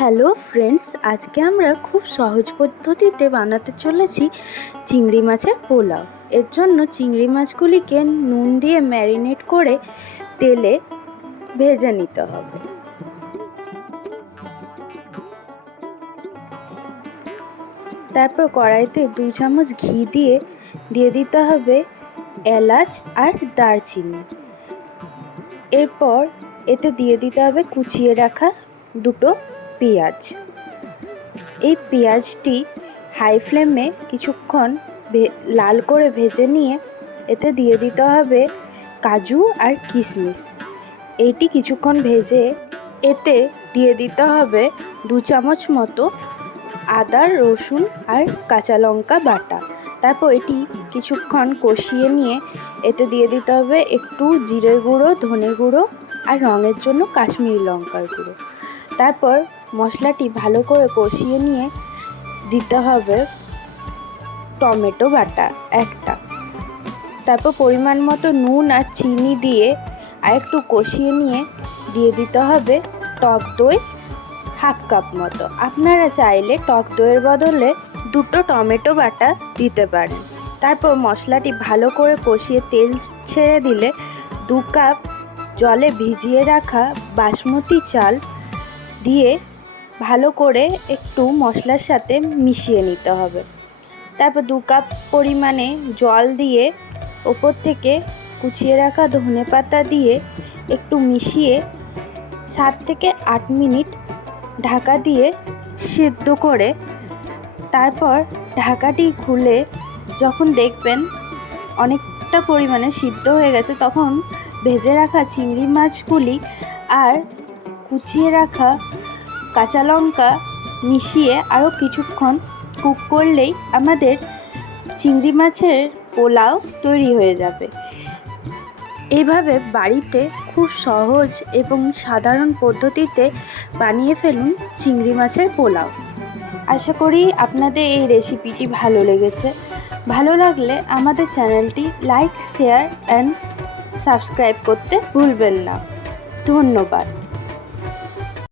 Hello friends, আজকে আমরা খুব সহজ পদ্ধতিতে বানাতে চলেছি চিংড়ি মাছের পোলাও। এর জন্য চিংড়ি মাছগুলিকে নুন দিয়ে ম্যারিনেট করে তেলে ভেজে নিতে হবে। তারপর কড়াইতে দু চামচ ঘি দিয়ে দিয়ে দিতে হবে এলাচ আর দারচিনি। এরপর এতে দিয়ে দিতে হবে কুচিয়ে রাখা দুটো পেঁয়াজ। এই পেঁয়াজটি হাই ফ্লেমে কিছুক্ষণ লাল করে ভেজে নিয়ে এতে দিয়ে দিতে হবে কাজু আর কিশমিশ। এইটি কিছুক্ষণ ভেজে এতে দিয়ে দিতে হবে দু চামচ মতো আদা, রসুন আর কাঁচা লঙ্কা বাটা। তারপর এটি কিছুক্ষণ কষিয়ে নিয়ে এতে দিয়ে দিতে হবে একটু জিরে গুঁড়ো, ধনে গুঁড়ো আর রঙের জন্য কাশ্মীরি লঙ্কার গুঁড়ো। তারপর মশলাটি ভালো করে কষিয়ে নিয়ে দিতে হবে টমেটো বাটা একটা। তারপর পরিমাণ মতো নুন আর চিনি দিয়ে আর একটু কষিয়ে নিয়ে দিয়ে দিতে হবে টক দই হাফ কাপ মতো। আপনারা চাইলে টক দইয়ের বদলে দুটো টমেটো বাটা দিতে পারেন। তারপর মশলাটি ভালো করে কষিয়ে তেল ছেড়ে দিলে দু কাপ জলে ভিজিয়ে রাখা বাসমতি চাল দিয়ে ভালো করে একটু মশলার সাথে মিশিয়ে নিতে হবে। তারপর দু কাপ পরিমাণে জল দিয়ে ওপর থেকে কুচিয়ে রাখা ধনে পাতা দিয়ে একটু মিশিয়ে সাত থেকে আট মিনিট ঢাকা দিয়ে সিদ্ধ করে তারপর ঢাকাটি খুলে যখন দেখবেন অনেকটা পরিমাণে সিদ্ধ হয়ে গেছে, তখন ভেজে রাখা চিংড়ি মাছগুলি আর কুচিয়ে রাখা কাঁচা লঙ্কা মিশিয়ে আরও কিছুক্ষণ কুক করলেই আমাদের চিংড়ি মাছের পোলাও তৈরি হয়ে যাবে। এইভাবে বাড়িতে খুব সহজ এবং সাধারণ পদ্ধতিতে বানিয়ে ফেলুন চিংড়ি মাছের পোলাও। আশা করি আপনাদের এই রেসিপিটি ভালো লেগেছে। ভালো লাগলে আমাদের চ্যানেলটি লাইক, শেয়ার, অ্যান্ড সাবস্ক্রাইব করতে ভুলবেন না। ধন্যবাদ।